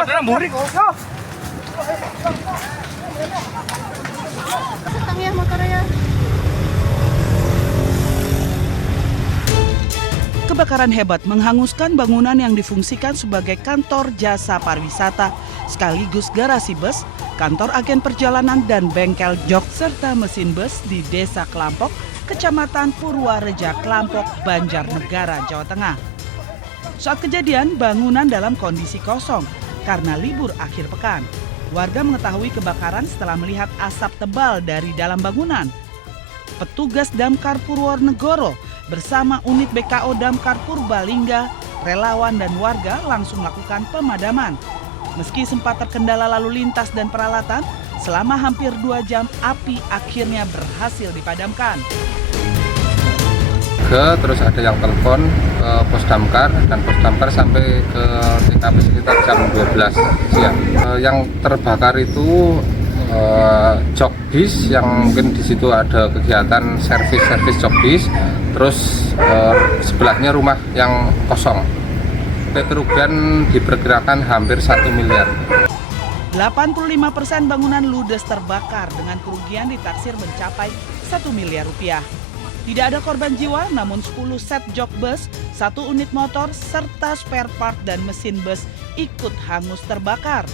motornya murik. Setang ya motornya. Kebakaran hebat menghanguskan bangunan yang difungsikan sebagai kantor jasa pariwisata, sekaligus garasi bus, kantor agen perjalanan dan bengkel jok serta mesin bus di Desa Klampok, Kecamatan Purwareja, Klampok, Banjarnegara, Jawa Tengah. Saat kejadian, bangunan dalam kondisi kosong karena libur akhir pekan. Warga mengetahui kebakaran setelah melihat asap tebal dari dalam bangunan. Petugas Damkar Purworejo bersama unit BKO Damkar Purbalingga, relawan dan warga langsung melakukan pemadaman. Meski sempat terkendala lalu lintas dan peralatan, selama hampir 2 jam api akhirnya berhasil dipadamkan. Terus ada yang telepon pos damkar dan pos damkar sampai ke TKP sekitar jam 12 siang. Yang terbakar itu jok bis yang mungkin di situ ada kegiatan servis jok bis, terus sebelahnya rumah yang kosong. Kerugian diperkirakan hampir 1 miliar. 85% bangunan ludes terbakar dengan kerugian ditaksir mencapai 1 miliar rupiah. Tidak ada korban jiwa, namun 10 set jok bus, 1 unit motor, serta spare part dan mesin bus ikut hangus terbakar.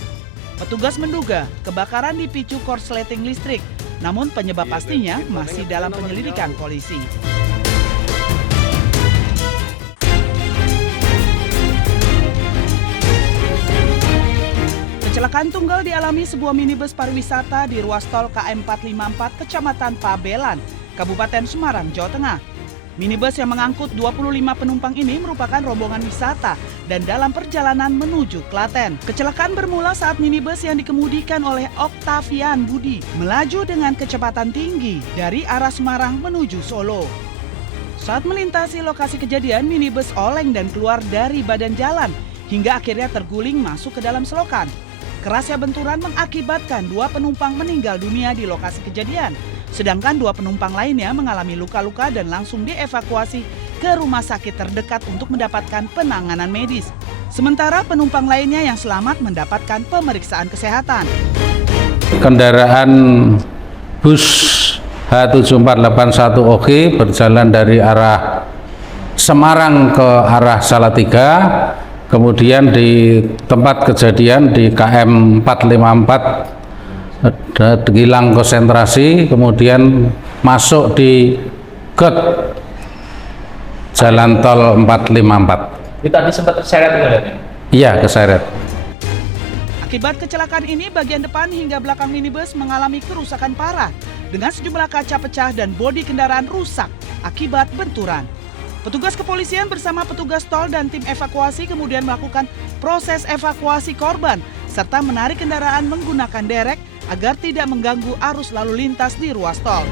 Petugas menduga kebakaran dipicu korsleting listrik, namun penyebab pastinya masih dalam penyelidikan polisi. Kecelakaan tunggal dialami sebuah minibus pariwisata di ruas tol KM 454 Kecamatan Pabelan, Kabupaten Semarang, Jawa Tengah. Minibus yang mengangkut 25 penumpang ini merupakan rombongan wisata dan dalam perjalanan menuju Klaten. Kecelakaan bermula saat minibus yang dikemudikan oleh Octavian Budi melaju dengan kecepatan tinggi dari arah Semarang menuju Solo. Saat melintasi lokasi kejadian, minibus oleng dan keluar dari badan jalan hingga akhirnya terguling masuk ke dalam selokan. Kerasnya benturan mengakibatkan 2 penumpang meninggal dunia di lokasi kejadian. Sedangkan 2 penumpang lainnya mengalami luka-luka dan langsung dievakuasi ke rumah sakit terdekat untuk mendapatkan penanganan medis. Sementara penumpang lainnya yang selamat mendapatkan pemeriksaan kesehatan. Kendaraan bus H7481OG berjalan dari arah Semarang ke arah Salatiga. Kemudian di tempat kejadian di KM 454 hilang konsentrasi, kemudian masuk di GET Jalan Tol 454. Itu tadi sempat terseret ya? Iya, keseret. Akibat kecelakaan ini, bagian depan hingga belakang minibus mengalami kerusakan parah dengan sejumlah kaca pecah dan bodi kendaraan rusak akibat benturan. Petugas kepolisian bersama petugas tol dan tim evakuasi kemudian melakukan proses evakuasi korban serta menarik kendaraan menggunakan derek agar tidak mengganggu arus lalu lintas di ruas tol.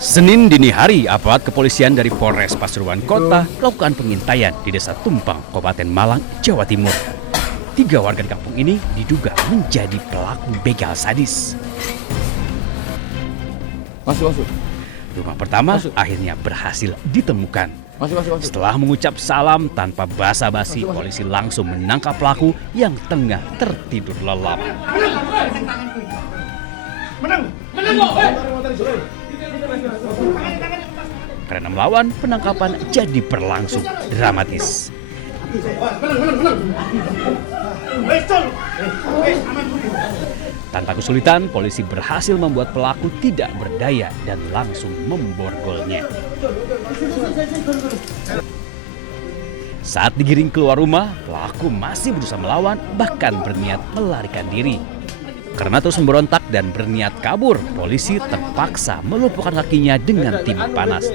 Senin dini hari, aparat kepolisian dari Polres Pasuruan Kota melakukan pengintaian di Desa Tumpang, Kabupaten Malang, Jawa Timur. 3 warga di kampung ini diduga menjadi pelaku begal sadis. Masuk. Rumah pertama akhirnya berhasil ditemukan. Setelah mengucap salam tanpa basa-basi, polisi langsung menangkap pelaku yang tengah tertidur lelap. Karena melawan, penangkapan jadi berlangsung dramatis. Tanpa kesulitan, polisi berhasil membuat pelaku tidak berdaya dan langsung memborgolnya. Saat digiring keluar rumah, pelaku masih berusaha melawan, bahkan berniat melarikan diri. Karena terus memberontak dan berniat kabur, polisi terpaksa melumpuhkan kakinya dengan timah panas.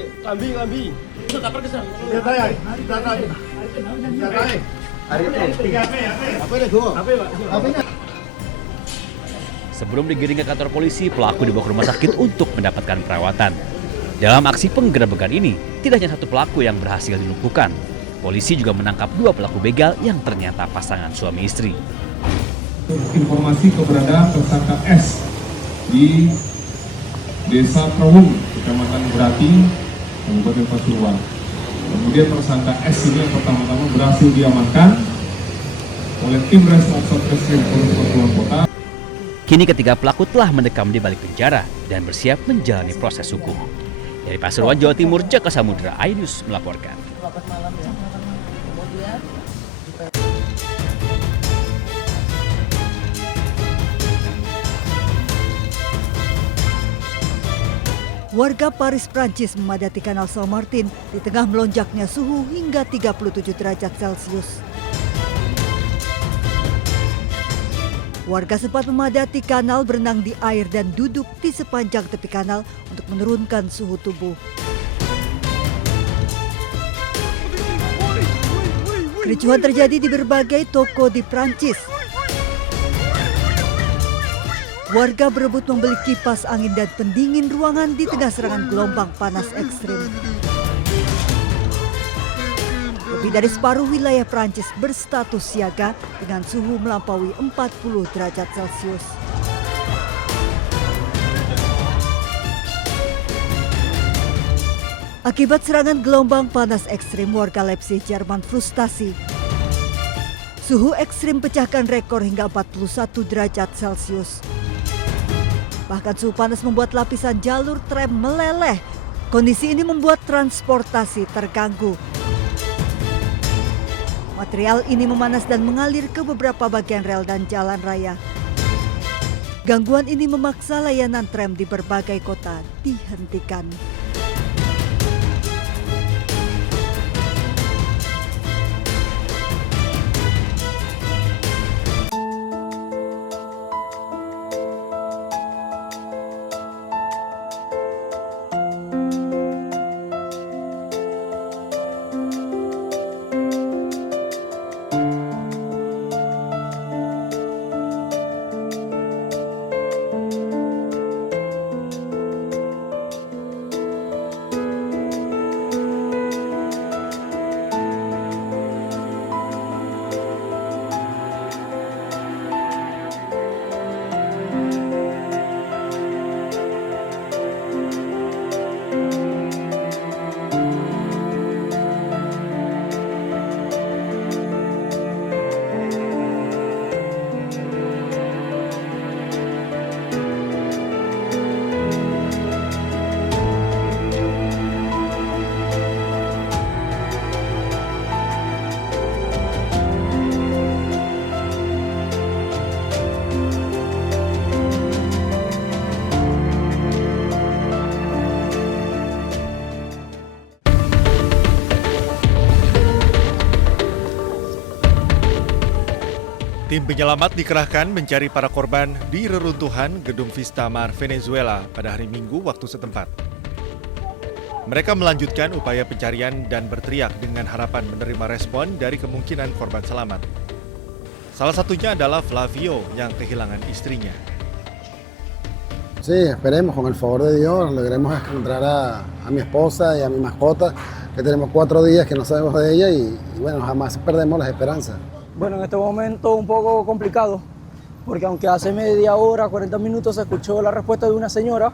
Sebelum digiring ke kantor polisi, pelaku dibawa ke rumah sakit untuk mendapatkan perawatan. Dalam aksi penggerebekan ini, tidak hanya 1 pelaku yang berhasil dilumpuhkan. Polisi juga menangkap 2 pelaku begal yang ternyata pasangan suami istri. Informasi keberadaan tersangka S di Desa Trawung, Kecamatan Grati, Kabupaten Pasuruan. Kemudian tersangka S ini yang pertama-tama berhasil diamankan oleh tim Resmob Satreskrim Polres Pasuruan Kota. Kini ketiga pelaku telah mendekam di balik penjara dan bersiap menjalani proses hukum. Dari Pasuruan, Jawa Timur, Jaka Samudra, Ainus melaporkan. Warga Paris, Prancis memadati Kanal Saint Martin di tengah melonjaknya suhu hingga 37 derajat Celcius. Warga sempat memadati kanal, berenang di air dan duduk di sepanjang tepi kanal untuk menurunkan suhu tubuh. Kericuhan terjadi di berbagai toko di Prancis. Warga berebut membeli kipas angin dan pendingin ruangan di tengah serangan gelombang panas ekstrim. Lebih dari separuh wilayah Prancis berstatus siaga dengan suhu melampaui 40 derajat Celcius. Akibat serangan gelombang panas ekstrim, warga Leipzig, Jerman frustasi. Suhu ekstrim pecahkan rekor hingga 41 derajat Celcius. Bahkan suhu panas membuat lapisan jalur tram meleleh. Kondisi ini membuat transportasi terganggu. Material ini memanas dan mengalir ke beberapa bagian rel dan jalan raya. Gangguan ini memaksa layanan tram di berbagai kota dihentikan. Tim penyelamat dikerahkan mencari para korban di reruntuhan Gedung Vista Mar Venezuela pada hari Minggu waktu setempat. Mereka melanjutkan upaya pencarian dan berteriak dengan harapan menerima respon dari kemungkinan korban selamat. Salah satunya adalah Flavio yang kehilangan istrinya. Sí, esperemos con el favor de Dios logremos encontrar a mi esposa y a mi mascota, que tenemos 4 días que no sabemos de ella y bueno, jamás perdemos las esperanzas. Bueno, en este momento un poco complicado, porque aunque hace media hora, 40 minutos se escuchó la respuesta de una señora,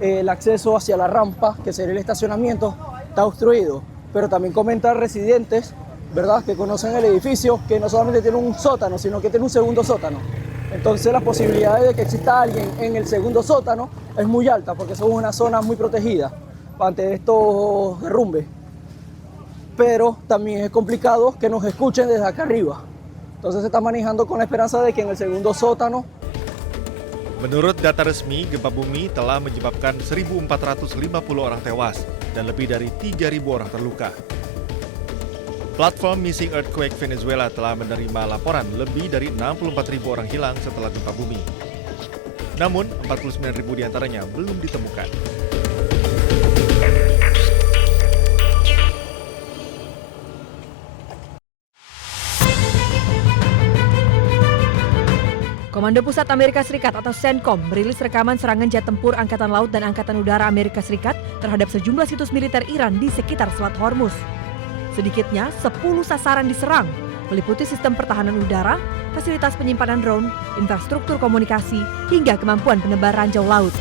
el acceso hacia la rampa, que sería el estacionamiento, está obstruido. Pero también comentan residentes, ¿verdad?, que conocen el edificio, que no solamente tiene un sótano, sino que tiene un segundo sótano. Entonces las posibilidades de que exista alguien en el segundo sótano es muy alta, porque somos una zona muy protegida ante estos derrumbes. Pero también es complicado que nos escuchen desde acá arriba. Entonces se está manejando con la esperanza de que en el segundo sótano. Menurut data resmi, gempa bumi telah menyebabkan 1.450 orang tewas dan lebih dari 3.000 orang terluka. Platform Missing Earthquake Venezuela telah menerima laporan lebih dari 64.000 orang hilang setelah gempa bumi. Namun, 49.000 diantaranya belum ditemukan. Komando Pusat Amerika Serikat atau CENTCOM merilis rekaman serangan jet tempur Angkatan Laut dan Angkatan Udara Amerika Serikat terhadap sejumlah situs militer Iran di sekitar Selat Hormuz. Sedikitnya 10 sasaran diserang, meliputi sistem pertahanan udara, fasilitas penyimpanan drone, infrastruktur komunikasi, hingga kemampuan penebar ranjau laut.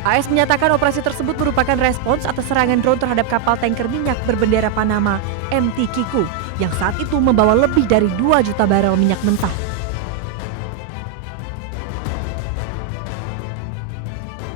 AS menyatakan operasi tersebut merupakan respons atas serangan drone terhadap kapal tanker minyak berbendera Panama MT Kiku yang saat itu membawa lebih dari 2 juta barel minyak mentah.